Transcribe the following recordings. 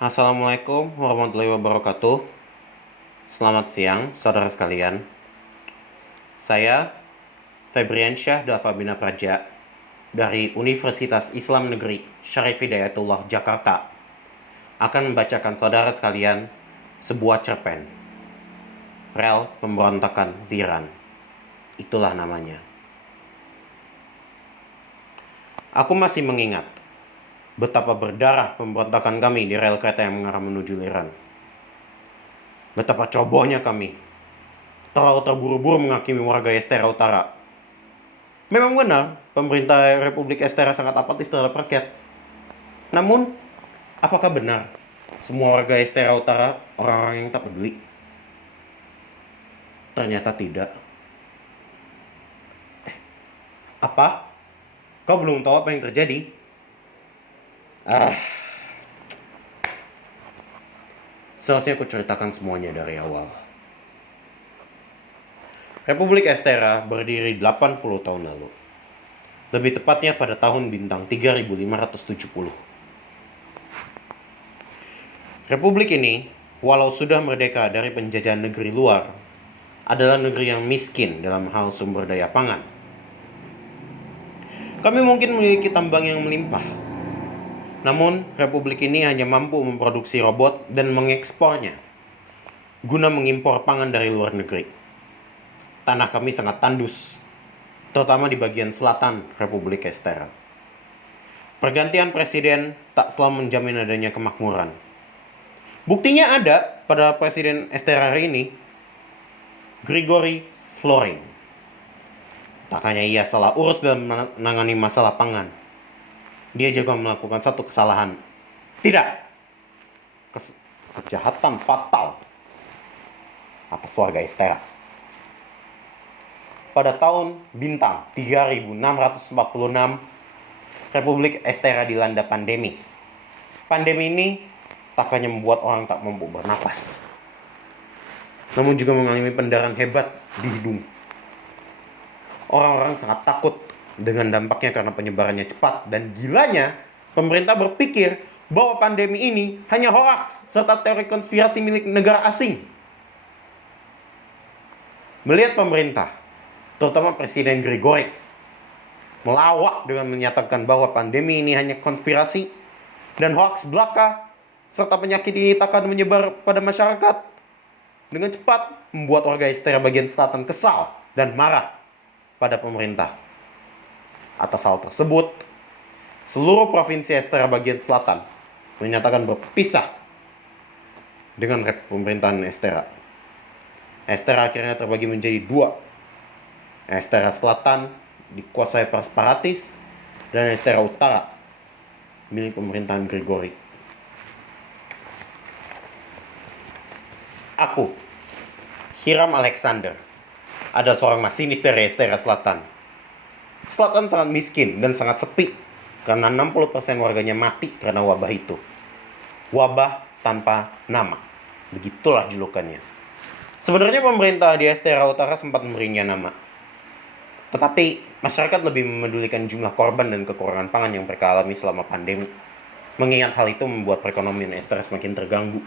Assalamualaikum warahmatullahi wabarakatuh. Selamat siang, saudara sekalian. Saya Febriansyah Dava Bina Praja dari Universitas Islam Negeri Syarif Hidayatullah Jakarta akan membacakan saudara sekalian sebuah cerpen, Rel Pemberontakan Tiran. Itulah namanya. Aku masih mengingat betapa berdarah pemberontakan kami di rel kereta yang mengarah menuju Liran. Betapa cerobohnya kami terlalu terburu-buru menghakimi warga Estera Utara. Memang benar, pemerintah Republik Estera sangat apatis terhadap rakyat. Namun, apakah benar semua warga Estera Utara orang-orang yang tak peduli? Ternyata tidak. Apa? Kau belum tahu apa yang terjadi? Seharusnya aku ceritakan semuanya dari awal. Republik Estera berdiri 80 tahun lalu. Lebih tepatnya pada tahun bintang 3570. Republik ini, walau sudah merdeka dari penjajahan negeri luar, adalah negeri yang miskin dalam hal sumber daya pangan. Kami mungkin memiliki tambang yang melimpah, namun republik ini hanya mampu memproduksi robot dan mengekspornya guna mengimpor pangan dari luar negeri. Tanah kami sangat tandus, terutama di bagian selatan Republik Estera. Pergantian presiden tak selalu menjamin adanya kemakmuran. Buktinya ada pada presiden Estera hari ini, Grigori Florin. Tak hanya ia salah urus dalam menangani masalah pangan, dia juga melakukan satu kesalahan. Tidak, kejahatan fatal atas warga Estera. Pada tahun bintang 3646, Republik Estera dilanda pandemi. Pandemi ini tak hanya membuat orang tak mampu bernapas, namun juga mengalami pendarahan hebat di hidung. Orang-orang sangat takut dengan dampaknya karena penyebarannya cepat, dan gilanya pemerintah berpikir bahwa pandemi ini hanya hoaks serta teori konspirasi milik negara asing. Melihat pemerintah, terutama Presiden Grigori, melawak dengan menyatakan bahwa pandemi ini hanya konspirasi dan hoaks belaka, serta penyakit ini tak akan menyebar pada masyarakat, dengan cepat membuat warga Estera bagian selatan kesal dan marah pada pemerintah. Atas hal tersebut, seluruh provinsi Estera bagian selatan menyatakan berpisah dengan pemerintahan Estera. Estera akhirnya terbagi menjadi dua. Estera Selatan dikuasai Paratis, dan Estera Utara milik pemerintahan Grigori. Aku, Hiram Alexander, adalah seorang masinis dari Estera Selatan. Selatan sangat miskin dan sangat sepi karena 60% warganya mati karena wabah itu. Wabah tanpa nama, begitulah julukannya. Sebenarnya pemerintah di Estera Utara sempat memberinya nama, tetapi masyarakat lebih memedulikan jumlah korban dan kekurangan pangan yang mereka alami selama pandemi. Mengingat hal itu membuat perekonomian Estera semakin terganggu.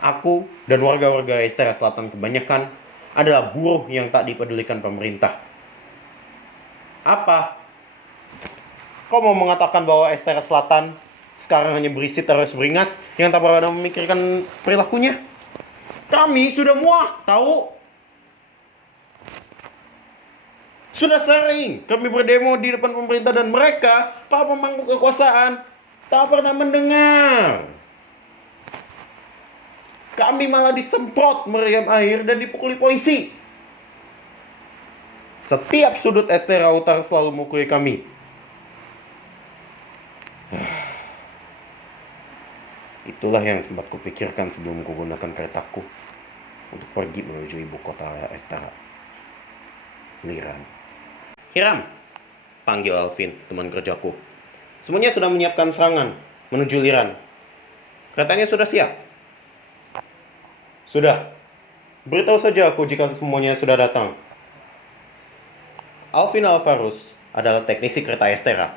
Aku dan warga-warga Estera Selatan kebanyakan adalah buruh yang tak dipedulikan pemerintah. Apa? Kau mau mengatakan bahwa Estera Selatan sekarang hanya berisi teroris beringas yang tak pernah memikirkan perilakunya? Kami sudah muak, tahu? Sudah sering kami berdemo di depan pemerintah, dan mereka, para pemangku kekuasaan, tak pernah mendengar. Kami malah disemprot meriam air dan dipukuli polisi. Setiap sudut Estera Utara selalu memukuli kami. Itulah yang sempat kupikirkan sebelum kugunakan keretaku untuk pergi menuju ibu kota Estera, Liran. Hiram, panggil Alvin, teman kerjaku. Semuanya sudah menyiapkan serangan menuju Liran. Keretanya sudah siap? Sudah. Beritahu saja aku jika semuanya sudah datang. Alvin Alvarus adalah teknisi kereta Estera.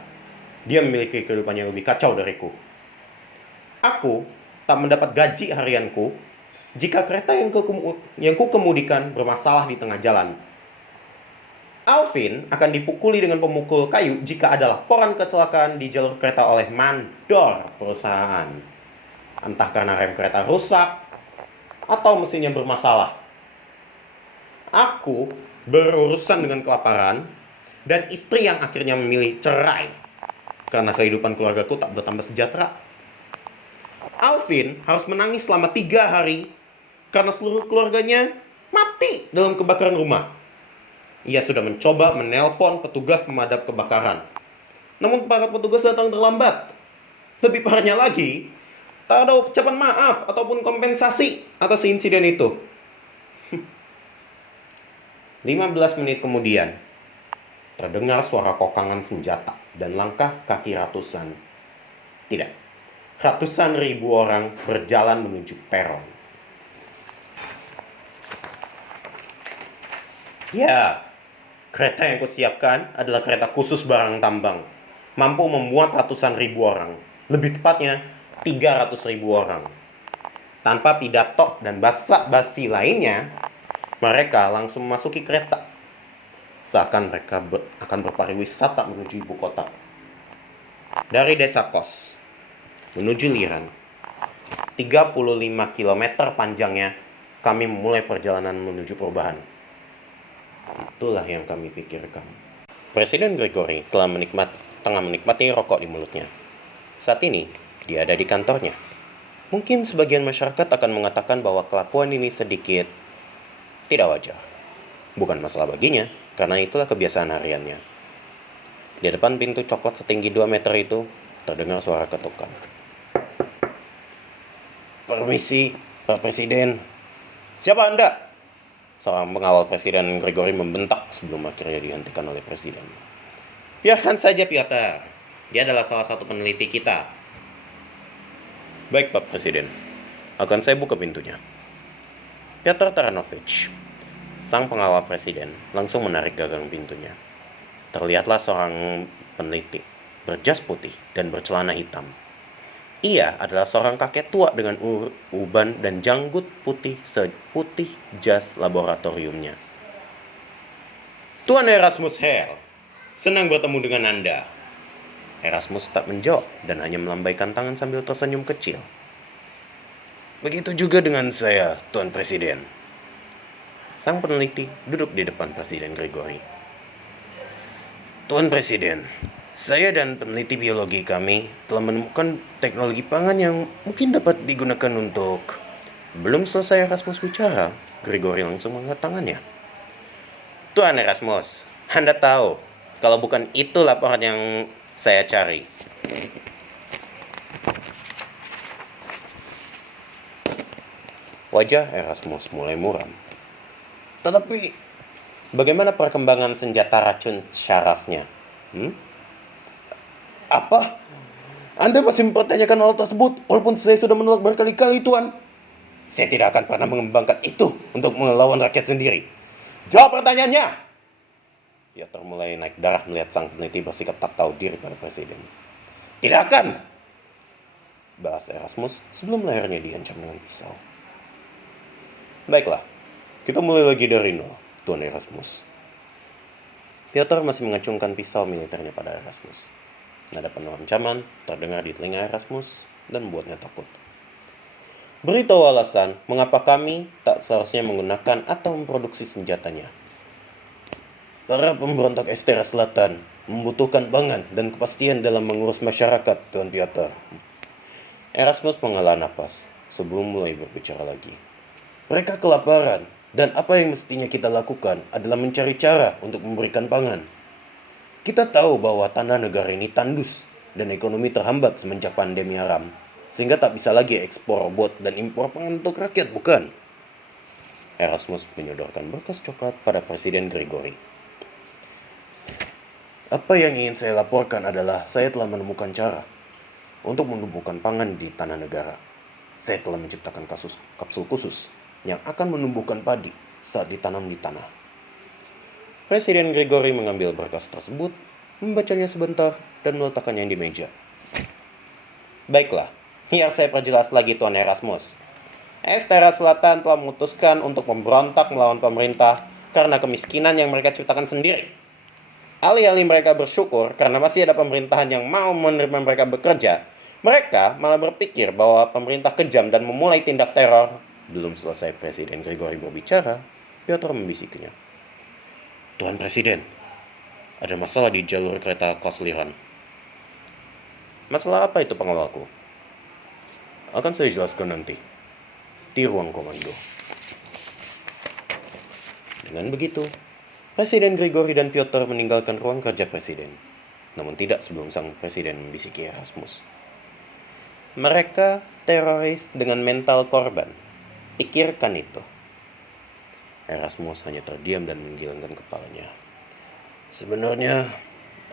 Dia memiliki kehidupan yang lebih kacau dariku. Aku tak mendapat gaji harianku jika kereta yang kukemudikan bermasalah di tengah jalan. Alvin akan dipukuli dengan pemukul kayu jika ada laporan kecelakaan di jalur kereta oleh mandor perusahaan. Entah karena rem kereta rusak atau mesinnya bermasalah. Aku berurusan dengan kelaparan dan istri yang akhirnya memilih cerai karena kehidupan keluargaku tak bertambah sejahtera. Alvin harus menangis selama 3 hari karena seluruh keluarganya mati dalam kebakaran rumah. Ia sudah mencoba menelpon petugas pemadam kebakaran, namun para petugas datang terlambat. Lebih parahnya lagi, tak ada ucapan maaf ataupun kompensasi atas insiden itu. 15 menit kemudian, terdengar suara kokangan senjata dan langkah kaki ratusan. Tidak, ratusan ribu orang berjalan menuju peron. Ya, kereta yang kusiapkan adalah kereta khusus barang tambang. Mampu memuat ratusan ribu orang. Lebih tepatnya, 300 ribu orang. Tanpa pidato dan basa-basi lainnya, mereka langsung memasuki kereta. Seakan mereka akan berpariwisata menuju ibu kota. Dari Desa Kos menuju Liran, 35 km panjangnya, kami memulai perjalanan menuju perubahan. Itulah yang kami pikirkan. Presiden Gregory tengah menikmati rokok di mulutnya. Saat ini, dia ada di kantornya. Mungkin sebagian masyarakat akan mengatakan bahwa kelakuan ini sedikit tidak wajar. Bukan masalah baginya, karena itulah kebiasaan hariannya. Di depan pintu coklat setinggi 2 meter itu, terdengar suara ketukan. Permisi, Pak Presiden. Siapa Anda? Seorang pengawal Presiden Gregory membentak sebelum akhirnya dihentikan oleh Presiden. Biarkan saja Piotr. Dia adalah salah satu peneliti kita. Baik Pak Presiden. Akan saya buka pintunya. Piotr Taranovich, sang pengawal Presiden, langsung menarik gagang pintunya. Terlihatlah seorang peneliti berjas putih dan bercelana hitam. Ia adalah seorang kakek tua dengan uban dan janggut putih seputih jas laboratoriumnya. Tuan Erasmus Hale, senang bertemu dengan Anda. Erasmus tak menjawab dan hanya melambaikan tangan sambil tersenyum kecil. Begitu juga dengan saya, Tuan Presiden. Sang peneliti duduk di depan Presiden Gregory. Tuan Presiden, saya dan peneliti biologi kami telah menemukan teknologi pangan yang mungkin dapat digunakan untuk... Belum selesai Erasmus bicara, Gregory langsung mengangkat tangannya. Tuan Erasmus, Anda tahu, kalau bukan itu laporan yang saya cari. Wajah Erasmus mulai muram. Tetapi, bagaimana perkembangan senjata racun syarafnya? Apa? Anda masih mempertanyakan hal tersebut walaupun saya sudah menolak berkali-kali, Tuan. Saya tidak akan pernah mengembangkan itu untuk melawan rakyat sendiri. Jawab pertanyaannya. Piotr mulai naik darah melihat sang peneliti bersikap tak tahu diri pada Presiden. Tidak akan, bahas Erasmus sebelum lehernya diancam dengan pisau. Baiklah, kita mulai lagi dari nol, Tuan Erasmus. Piotr masih mengacungkan pisau militernya pada Erasmus. Nada penuh ancaman terdengar di telinga Erasmus dan membuatnya takut. Beritahu alasan mengapa kami tak seharusnya menggunakan atau memproduksi senjatanya. Para pemberontak Estera Selatan membutuhkan pangan dan kepastian dalam mengurus masyarakat, Tuan Piotr. Erasmus menghela napas sebelum mulai berbicara lagi. Mereka kelaparan dan apa yang mestinya kita lakukan adalah mencari cara untuk memberikan pangan. Kita tahu bahwa tanah negara ini tandus dan ekonomi terhambat semenjak pandemi haram, sehingga tak bisa lagi ekspor robot dan impor pangan untuk rakyat, bukan? Erasmus menyodorkan berkas coklat pada Presiden Gregory. Apa yang ingin saya laporkan adalah saya telah menemukan cara untuk menumbuhkan pangan di tanah negara. Saya telah menciptakan kapsul khusus yang akan menumbuhkan padi saat ditanam di tanah. Presiden Gregory mengambil berkas tersebut, membacanya sebentar, dan meletakkannya di meja. Baiklah, Biar saya perjelas lagi Tuan Erasmus. Estera Selatan telah memutuskan untuk memberontak melawan pemerintah karena kemiskinan yang mereka ciptakan sendiri. Alih-alih mereka bersyukur karena masih ada pemerintahan yang mau menerima mereka bekerja, mereka malah berpikir bahwa pemerintah kejam dan memulai tindak teror. Belum selesai Presiden Grigori berbicara, Piotr membisikinya. Tuan Presiden, ada masalah di jalur kereta Kosliran. Masalah apa itu pengawalku? Akan saya jelaskan nanti di ruang komando. Dengan begitu, Presiden Grigori dan Piotr meninggalkan ruang kerja presiden. Namun tidak sebelum sang presiden membisiki Erasmus. Mereka teroris dengan mental korban. Pikirkan itu. Erasmus hanya terdiam dan menggelengkan kepalanya. Sebenarnya,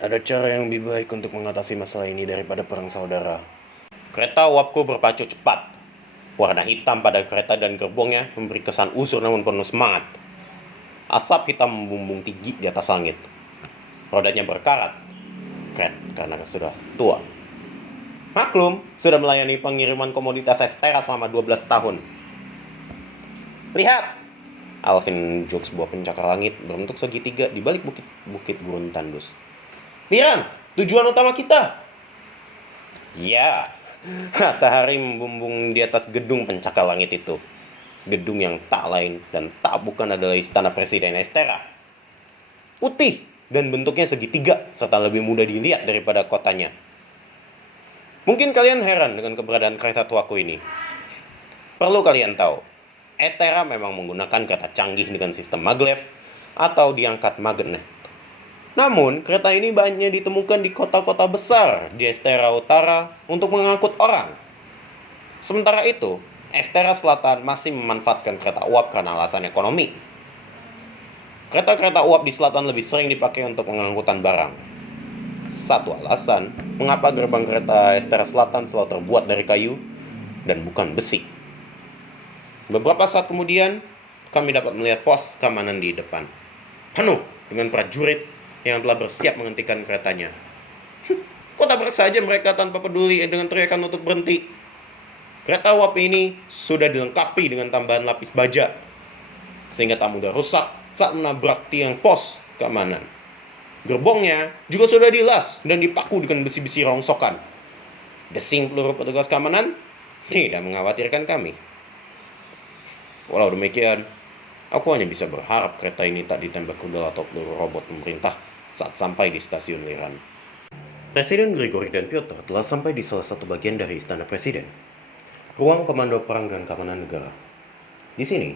ada cara yang lebih baik untuk mengatasi masalah ini daripada perang saudara. Kereta uapku berpacu cepat. Warna hitam pada kereta dan gerbongnya memberi kesan usur namun penuh semangat. Asap hitam membumbung tinggi di atas langit. Rodanya berkarat, karena sudah tua. Maklum, sudah melayani pengiriman komoditas Estera selama 12 tahun. Lihat! Alvin menunjuk sebuah pencakar langit berbentuk segitiga di balik bukit gurun tandus. Liran, tujuan utama kita! Ya, matahari membumbung di atas gedung pencakar langit itu. Gedung yang tak lain dan tak bukan adalah istana Presiden Estera. Putih dan bentuknya segitiga serta lebih mudah dilihat daripada kotanya. Mungkin kalian heran dengan keberadaan kereta tuaku ini. Perlu kalian tahu, Estera memang menggunakan kereta canggih dengan sistem maglev atau diangkat magnet. Namun, kereta ini banyak ditemukan di kota-kota besar di Estera Utara untuk mengangkut orang. Sementara itu, Estera Selatan masih memanfaatkan kereta uap karena alasan ekonomi. Kereta-kereta uap di selatan lebih sering dipakai untuk pengangkutan barang. Satu alasan mengapa gerbang kereta Estera Selatan selalu terbuat dari kayu dan bukan besi. Beberapa saat kemudian, kami dapat melihat pos keamanan di depan, penuh dengan prajurit yang telah bersiap menghentikan keretanya. Kok tabrak saja mereka tanpa peduli dengan teriakan untuk berhenti. Kereta uap ini sudah dilengkapi dengan tambahan lapis baja, sehingga tak mudah rusak saat menabrak tiang pos keamanan. Gerbongnya juga sudah dilas dan dipaku dengan besi-besi rongsokan. Desing peluru petugas keamanan tidak mengkhawatirkan kami. Walau demikian, aku hanya bisa berharap kereta ini tak ditembak rudal atau peluru robot pemerintah saat sampai di stasiun Liran. Presiden Grigori dan Piotr telah sampai di salah satu bagian dari istana presiden. Ruang Komando Perang dan Keamanan Negara. Di sini,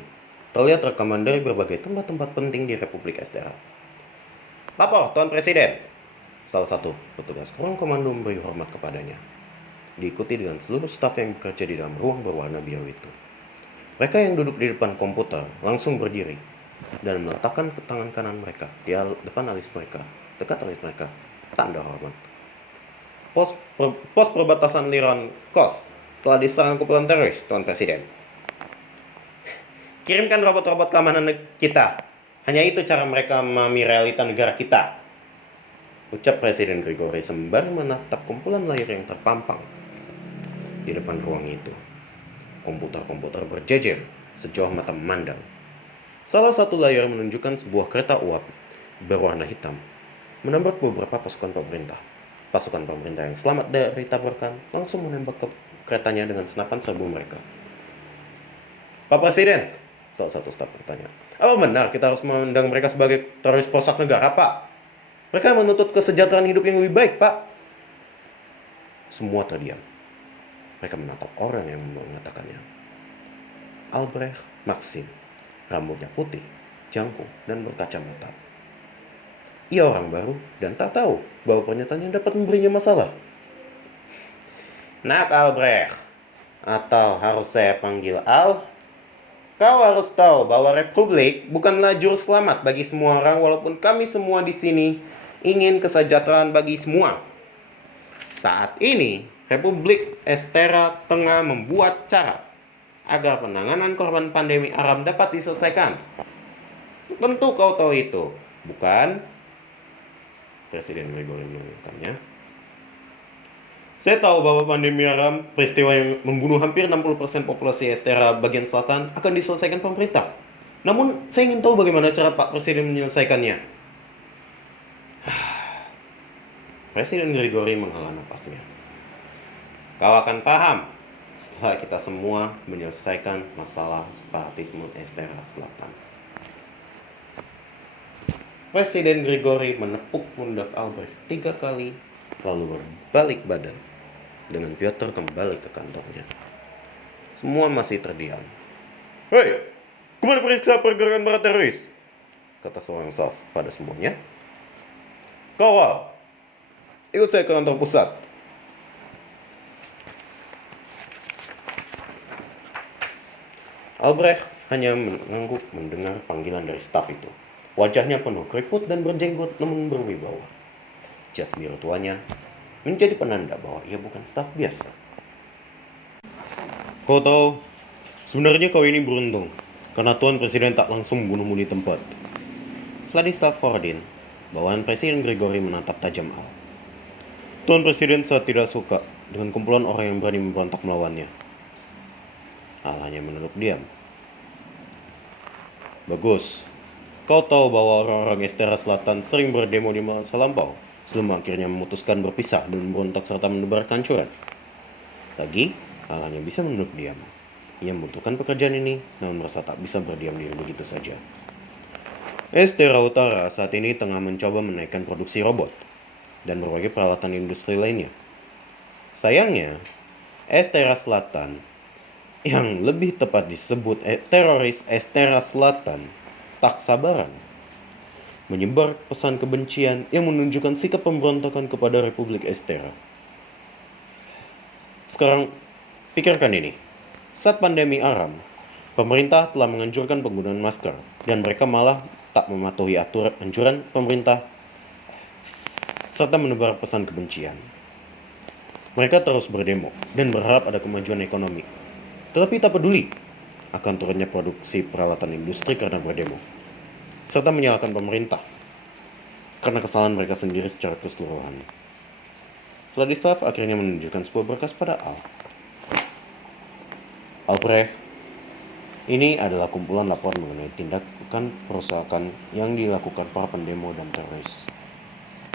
terlihat rekaman dari berbagai tempat-tempat penting di Republik Estera. Lapor, Tuan Presiden! Salah satu petugas ruang komando memberi hormat kepadanya. Diikuti dengan seluruh staf yang bekerja di dalam ruang berwarna biru itu. Mereka yang duduk di depan komputer langsung berdiri dan meletakkan tangan kanan mereka di depan alis mereka, dekat alis mereka, tanda hormat. Pos perbatasan Liran Kos telah diserang kumpulan teroris, Tuan Presiden. Kirimkan robot-robot keamanan kita. Hanya itu cara mereka memahami realita negara kita. Ucap Presiden Grigori sembari menatap kumpulan layar yang terpampang di depan ruang itu. Komputer-komputer berjejer sejauh mata memandang. Salah satu layar menunjukkan sebuah kereta uap berwarna hitam menabrak beberapa pasukan pemerintah. Pasukan pemerintah yang selamat dari tabrakan langsung menembak ke keretanya dengan senapan serbu mereka. Pak Presiden, salah satu staf bertanya, apa benar kita harus memandang mereka sebagai teroris perusak negara, Pak? Mereka menuntut kesejahteraan hidup yang lebih baik, Pak. Semua terdiam. Mereka menatap orang yang mengatakannya. Albrecht Maxim, rambutnya putih, jangkung, dan berkacamata. Ia orang baru dan tak tahu bahwa pernyataannya dapat memberinya masalah. Nak Albrecht, atau harus saya panggil Al? Kau harus tahu bahwa Republik bukanlah juru selamat bagi semua orang, walaupun kami semua di sini ingin kesejahteraan bagi semua. Saat ini, Republik Estera tengah membuat cara agar penanganan korban pandemi Aram dapat diselesaikan. Tentu kau tahu itu, bukan? Presiden Grigori mengatakannya. Saya tahu bahwa pandemi Aram, peristiwa yang membunuh hampir 60% populasi Estera bagian selatan, akan diselesaikan pemerintah. Namun, saya ingin tahu bagaimana cara Pak Presiden menyelesaikannya. Presiden Gregory menghela napasnya. Kau akan paham setelah kita semua menyelesaikan masalah separatisme Estera Selatan. Presiden Gregory menepuk pundak Albrecht 3 kali, lalu berbalik badan. Dengan Piotr kembali ke kantornya. Semua masih terdiam. Hei, kembali periksa pergerakan para teroris, kata seorang staf pada semuanya. Kawal, ikut saya ke kantor pusat. Albrecht hanya mengangguk mendengar panggilan dari staf itu. Wajahnya penuh keriput dan berjenggot namun berwibawa. Jas biru tuanya menjadi penanda bahwa ia bukan staf biasa. Kau tahu, sebenarnya kau ini beruntung, karena Tuan Presiden tak langsung membunuhmu di tempat. Vladislav Fordin, bawaan Presiden Gregory menatap tajam Al. Tuan Presiden sangat tidak suka dengan kumpulan orang yang berani memberontak melawannya. Al hanya menunduk diam. Bagus. Kau tahu bahwa orang-orang Estera Selatan sering berdemo di masa lampau, sebelum akhirnya memutuskan berpisah dan memberontak serta menebar kehancuran. Lagi, Al hanya bisa menunduk diam. Ia membutuhkan pekerjaan ini, namun merasa tak bisa berdiam diri begitu saja. Estera Utara saat ini tengah mencoba menaikkan produksi robot dan berbagai peralatan industri lainnya. Sayangnya, Estera Selatan, yang lebih tepat disebut teroris Estera Selatan, tak sabaran menyebar pesan kebencian yang menunjukkan sikap pemberontakan kepada Republik Estera. Sekarang, pikirkan ini. Saat pandemi Aram, pemerintah telah menganjurkan penggunaan masker, dan mereka malah tak mematuhi anjuran pemerintah serta menebar pesan kebencian. Mereka terus berdemo dan berharap ada kemajuan ekonomi. Tetapi tak peduli akan turunnya produksi peralatan industri karena berdemo, serta menyalahkan pemerintah karena kesalahan mereka sendiri secara keseluruhan. Vladislav akhirnya menunjukkan sebuah berkas pada Al. Albrecht, ini adalah kumpulan laporan mengenai tindakan perusakan yang dilakukan para pendemo dan teroris.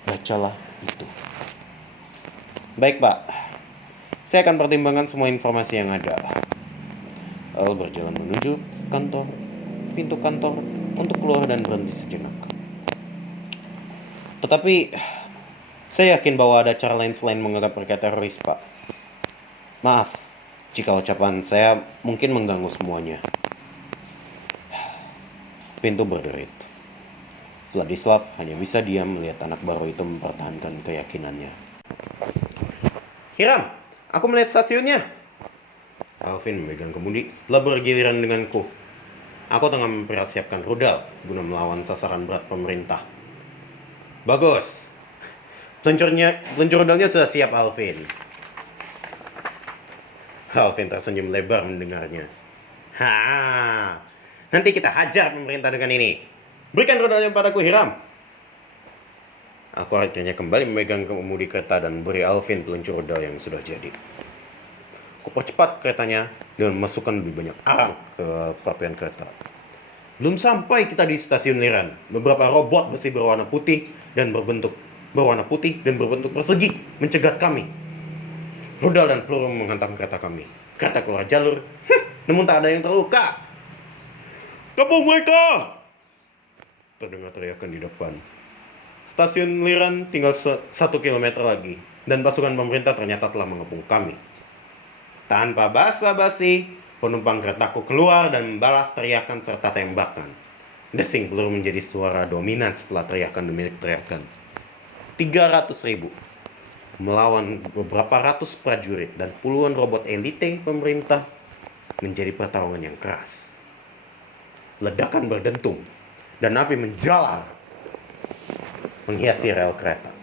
Bacalah itu. Baik, Pak. Saya akan pertimbangkan semua informasi yang ada. Al berjalan menuju pintu kantor untuk keluar dan berhenti sejenak. Tetapi, saya yakin bahwa ada cara lain selain menganggap mereka teroris, Pak. Maaf, jika ucapan saya mungkin mengganggu semuanya. Pintu berderit. Vladislav hanya bisa diam melihat anak baru itu mempertahankan keyakinannya. Hiram, aku melihat stasiunnya. Alvin memegang kemudi setelah bergiliran denganku. Aku tengah mempersiapkan rudal guna melawan sasaran berat pemerintah. Bagus. Peluncur rudalnya sudah siap, Alvin. Alvin tersenyum lebar mendengarnya. Nanti kita hajar pemerintah dengan ini. Berikan rudalnya padaku, Hiram. Aku akhirnya kembali memegang kemudi kereta dan beri Alvin peluncur rudal yang sudah jadi. Kupercepat keretanya dengan memasukkan lebih banyak arang ke perapian kereta. Belum sampai kita di stasiun Liran, beberapa robot besi berwarna putih dan berbentuk persegi mencegat kami. Rudal dan peluru menghantam kereta kami. Kereta keluar jalur, namun tak ada yang terluka. Kepung mereka! Terdengar teriakan di depan. Stasiun Liran tinggal 1 kilometer lagi, dan pasukan pemerintah ternyata telah mengepung kami. Tanpa basa-basi, penumpang keretaku keluar dan membalas teriakan serta tembakan. Desing peluru menjadi suara dominan setelah teriakan demi teriakan. 300.000 melawan beberapa ratus prajurit dan puluhan robot elite pemerintah menjadi pertarungan yang keras. Ledakan berdentum dan api menjalar menghiasi rel kereta.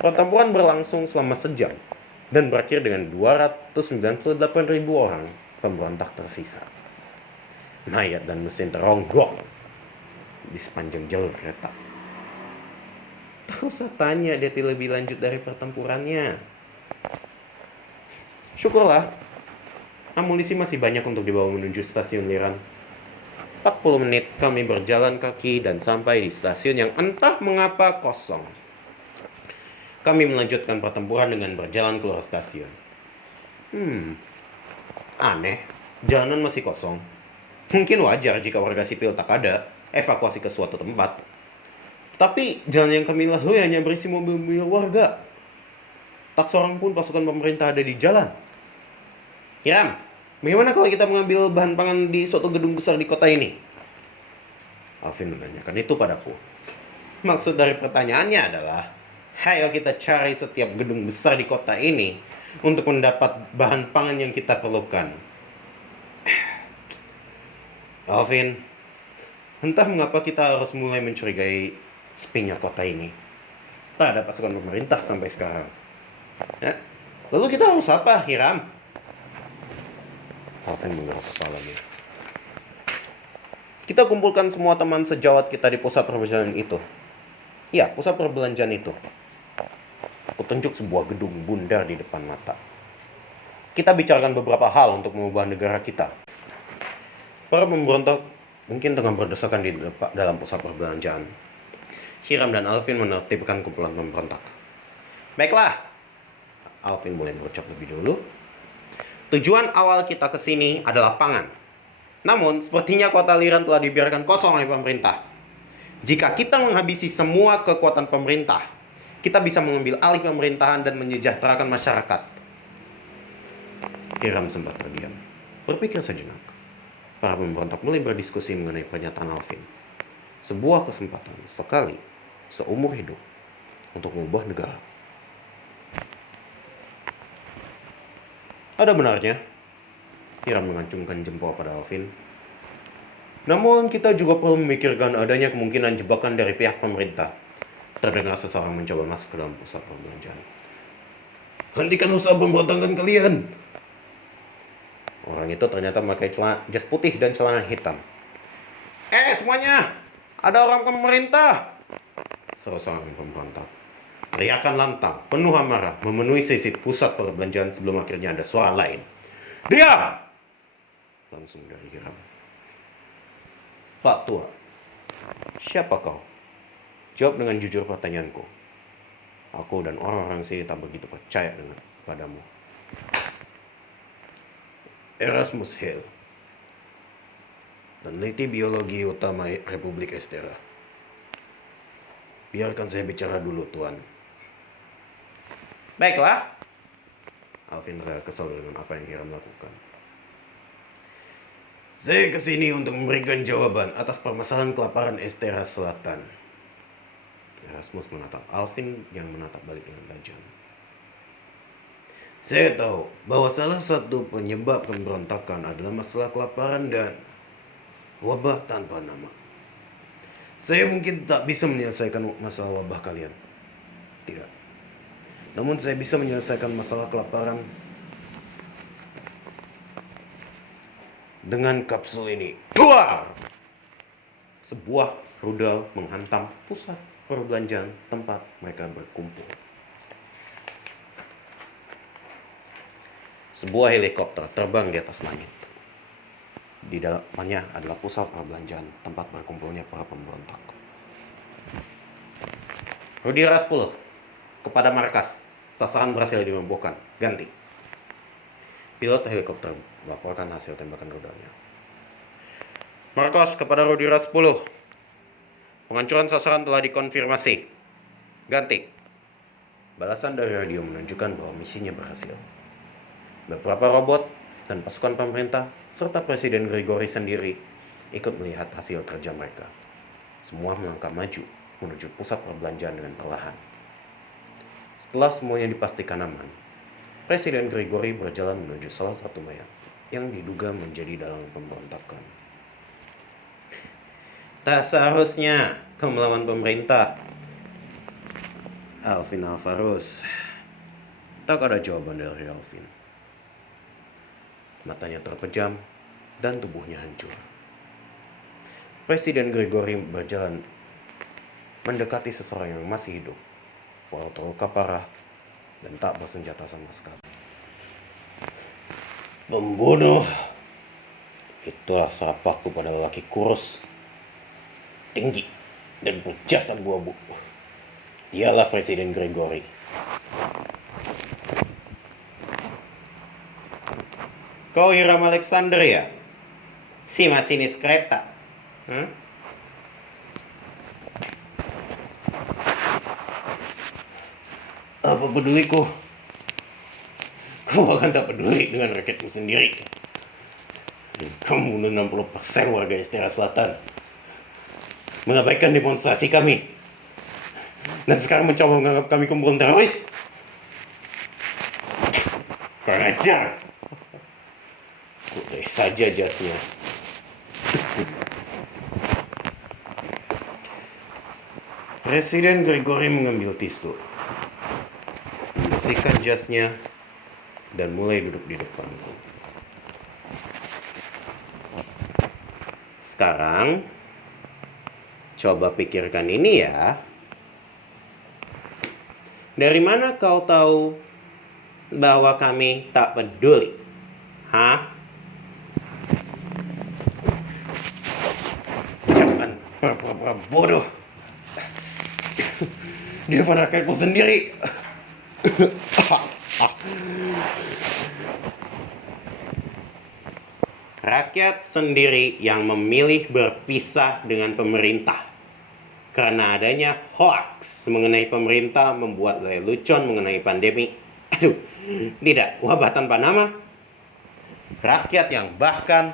Pertempuran berlangsung selama sejam dan berakhir dengan 298.000 orang pemberontak tersisa. Mayat dan mesin teronggok di sepanjang jalur kereta. Tak usah tanya detail lebih lanjut dari pertempurannya. Syukurlah, amunisi masih banyak untuk dibawa menuju stasiun Liran. 40 menit kami berjalan kaki dan sampai di stasiun yang entah mengapa kosong. Kami melanjutkan pertempuran dengan berjalan keluar stasiun. Aneh, jalanan masih kosong. Mungkin wajar jika warga sipil tak ada evakuasi ke suatu tempat. Tapi jalan yang kami lalui hanya berisi mobil-mobil warga. Tak seorang pun pasukan pemerintah ada di jalan. Hiram, bagaimana kalau kita mengambil bahan pangan di suatu gedung besar di kota ini? Alvin menanyakan itu padaku. Maksud dari pertanyaannya adalah, ayo kita cari setiap gedung besar di kota ini untuk mendapat bahan pangan yang kita perlukan. Alvin, entah mengapa kita harus mulai mencurigai sepinya kota ini. Tak ada pasukan pemerintah sampai sekarang. Lalu kita harus apa, Hiram? Alvin menggaruk kepalanya. Kita kumpulkan semua teman sejawat kita di pusat perbelanjaan itu. Ya, pusat perbelanjaan itu. Aku tunjuk sebuah gedung bundar di depan mata. Kita bicarakan beberapa hal untuk mengubah negara kita. Para pemberontak mungkin tengah berdesakan di dalam pusat perbelanjaan. Hiram dan Alvin menertibkan kumpulan pemberontak. Baiklah, Alvin mulai berucap lebih dulu. Tujuan awal kita ke sini adalah pangan. Namun, sepertinya kota Liran telah dibiarkan kosong oleh pemerintah. Jika kita menghabisi semua kekuatan pemerintah, kita bisa mengambil alih pemerintahan dan menyejahterakan masyarakat. Hiram sempat terdiam, berpikir sejenak. Para pemberontak mulai berdiskusi mengenai pernyataan Alvin. Sebuah kesempatan sekali seumur hidup untuk mengubah negara. Ada benarnya, Hiram mengacungkan jempol pada Alvin. Namun kita juga perlu memikirkan adanya kemungkinan jebakan dari pihak pemerintah. Terdengar seseorang mencoba masuk ke dalam pusat perbelanjaan. Hentikan usaha pemberontakan kalian. Orang itu ternyata memakai jas putih dan celana hitam. Semuanya, ada orang pemerintah, seru seorang pemberontak. Teriakan lantang, penuh amarah, memenuhi sisi pusat perbelanjaan sebelum akhirnya ada suara lain. Diam! Langsung dari Hiram. Pak Tua, siapa kau? Jawab dengan jujur pertanyaanku. Aku dan orang-orang sini tak begitu percaya dengan padamu. Erasmus Hale, peneliti biologi utama Republik Estera. Biarkan saya bicara dulu, Tuan. Baiklah. Alvin terlihat kesal dengan apa yang Hiram lakukan. Saya kesini untuk memberikan jawaban atas permasalahan kelaparan Estera Selatan. Erasmus menatap Alvin yang menatap balik dengan tajam. Saya tahu bahwa salah satu penyebab pemberontakan adalah masalah kelaparan dan wabah tanpa nama. Saya mungkin tak bisa menyelesaikan masalah wabah kalian. Tidak. Namun saya bisa menyelesaikan masalah kelaparan dengan kapsul ini. Keluar! Sebuah rudal menghantam pusat perbelanjaan tempat mereka berkumpul. Sebuah helikopter terbang di atas langit. Di dalamnya adalah pusat perbelanjaan tempat berkumpulnya para pemberontak. Rudira 10 kepada markas. Sasaran berhasil dilumpuhkan. Ganti. Pilot helikopter melaporkan hasil tembakan rudalnya. Markas kepada Rudira 10. Penghancuran sasaran telah dikonfirmasi. Ganti. Balasan dari radio menunjukkan bahwa misinya berhasil. Beberapa robot dan pasukan pemerintah serta Presiden Grigori sendiri ikut melihat hasil kerja mereka. Semua melangkah maju menuju pusat perbelanjaan dengan perlahan. Setelah semuanya dipastikan aman, Presiden Grigori berjalan menuju salah satu mayat yang diduga menjadi dalang pemberontakan. Tak seharusnya kau melawan pemerintah, Alvin Alvarez. Tak ada jawaban dari Alvin. Matanya terpejam dan tubuhnya hancur. Presiden Grigori berjalan mendekati seseorang yang masih hidup, walau terluka parah dan tak bersenjata sama sekali. Pembunuh. Itulah sapaku pada lelaki kurus, tinggi, dan berjas abu-abu. Dialah Presiden Gregory. Kau Hiram Alexander ya? Si masinis kereta. Apa peduliku? Kau akan tak peduli dengan rakyatmu sendiri. Kamu bunuh 60% warga Estera Selatan, mengabaikan demonstrasi kami, dan sekarang mencoba menganggap kami kumpulan teroris. Kurang ajar. Kutai saja jasnya. Presiden Gregory mengambil tisu, membersihkan jasnya, dan mulai duduk di depanku. Sekarang, coba pikirkan ini ya. Dari mana kau tahu bahwa kami tak peduli? Hah? Jangan berpura-pura bodoh di depan rakyatmu sendiri. Rakyat sendiri yang memilih berpisah dengan pemerintah karena adanya hoax mengenai pemerintah membuat lelucon mengenai pandemi. Tidak, wabah tanpa nama. Rakyat yang bahkan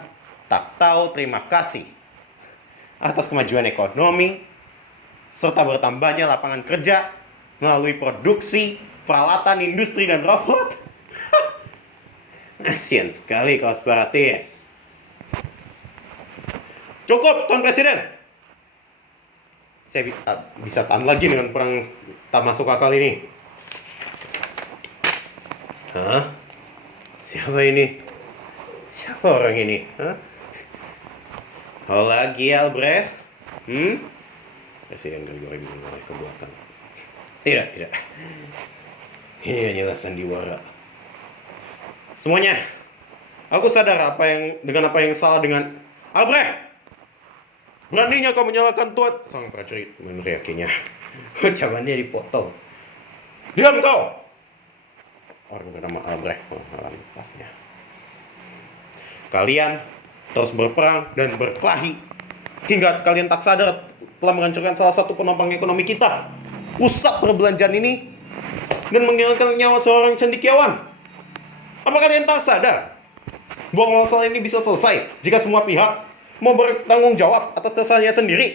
tak tahu terima kasih atas kemajuan ekonomi serta bertambahnya lapangan kerja melalui produksi peralatan industri dan robot. Kasian sekali kau separatis. Cukup, Tuan Presiden. Saya bisa tahan lagi dengan perang tak masuk akal ini. Hah? Siapa ini? Siapa orang ini? Hah? Kau lagi, Albrecht? Presiden Gregory menoleh ke belakang. Tidak. Ini hanyalah sandiwara. Semuanya, aku sadar dengan apa yang salah dengan Albrecht. Beraninya kau menyalahkan Tuan, sang prajurit meneriakinya. Ucapannya dipotong. Diam kau! Orang bernama Albrecht mengalami pasnya. Kalian terus berperang dan berkelahi hingga kalian tak sadar telah menghancurkan salah satu penopang ekonomi kita, pusat perbelanjaan ini, dan menghilangkan nyawa seorang cendekiawan. Apa kalian tak sadar bahwa masalah ini bisa selesai jika semua pihak mau bertanggung jawab atas kesalahannya sendiri?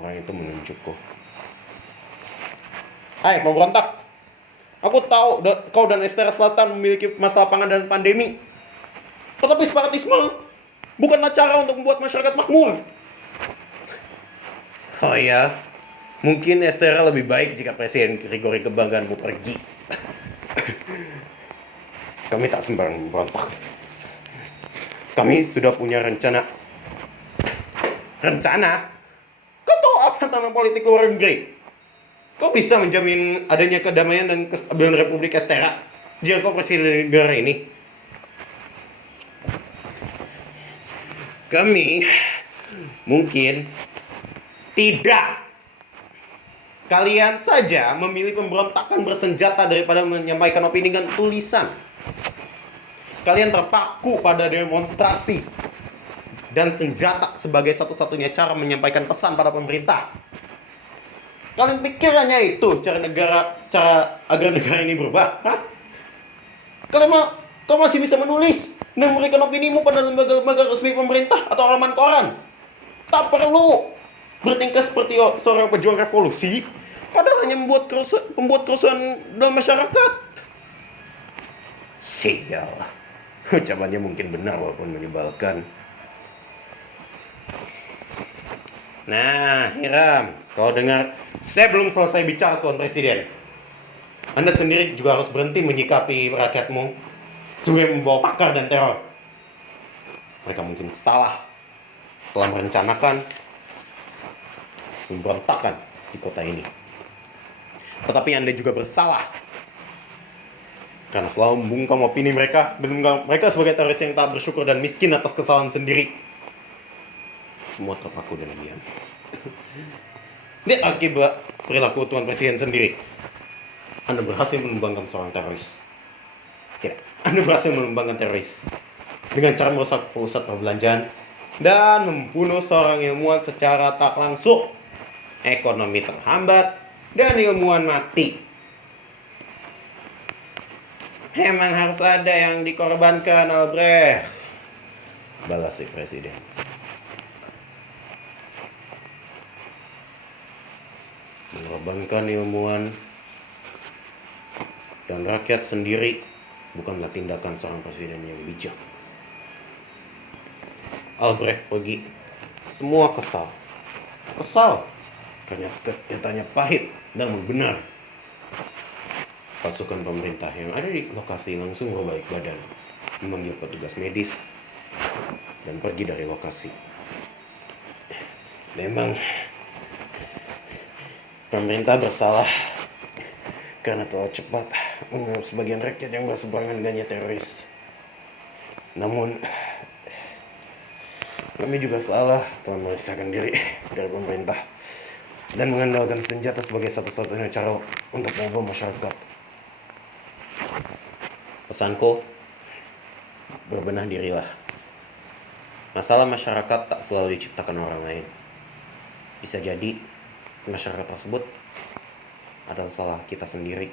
Orang itu menunjukku. Hai, pemberontak. Aku tahu kau dan Estera Selatan memiliki masalah pangan dan pandemi. Tetapi separatisme bukanlah cara untuk membuat masyarakat makmur. Oh ya, mungkin Estera lebih baik jika Presiden Gregory kebanggaanmu pergi. Kami tak sembarang memberontak. Kami sudah punya rencana. Rencana? Kau tahu apa tentang politik luar negeri? Kau bisa menjamin adanya kedamaian dan kestabilan Republik Estera jika kau presiden negara ini? Kami mungkin tidak. Kalian saja memilih pemberontakan bersenjata daripada menyampaikan opini dengan tulisan. Kalian terpaku pada demonstrasi dan senjata sebagai satu-satunya cara menyampaikan pesan pada pemerintah. Kalian pikir hanya itu cara agar negara ini berubah? Hah? Kau masih bisa menulis dan memberikan opinimu pada lembaga-lembaga resmi pemerintah atau halaman koran. Tak perlu bertingkah seperti seorang pejuang revolusi, padahal hanya membuat kerusuhan dalam masyarakat. Sial. Ucapannya mungkin benar walaupun menyebalkan. Nah, Hiram, kau dengar? Saya belum selesai bicara, Tuan Presiden. Anda sendiri juga harus berhenti menyikapi rakyatmu sebagai membawa pakar dan teror. Mereka mungkin salah telah merencanakan pemberontakan di kota ini. Tetapi Anda juga bersalah Karena selalu membungkam opini mereka dan menganggap mereka sebagai teroris yang tak bersyukur dan miskin atas kesalahan sendiri. Semua terpaku dan diam. Ini akibat perilaku Tuan Presiden sendiri. Anda berhasil menumbangkan seorang teroris. Tidak, Anda berhasil menumbangkan teroris dengan cara merusak pusat perbelanjaan dan membunuh seorang ilmuwan secara tak langsung. Ekonomi terhambat dan ilmuwan mati. Memang harus ada yang dikorbankan, Albrecht, balas si presiden. Mengorbankan ilmuwan dan rakyat sendiri bukanlah tindakan seorang presiden yang bijak. Albrecht pergi. Semua kesal. Karena katanya pahit dan benar. Pasukan pemerintah yang ada di lokasi langsung berbalik badan, memanggil petugas medis, dan pergi dari lokasi. Memang pemerintah bersalah karena terlalu cepat menganggap sebagian rakyat yang berseberangan dengannya teroris. Namun kami juga salah telah memisahkan diri dari pemerintah dan mengandalkan senjata sebagai satu-satunya cara untuk mengubah masyarakat. Pesanku, berbenah dirilah. Masalah masyarakat tak selalu diciptakan orang lain. Bisa jadi masyarakat tersebut adalah salah kita sendiri.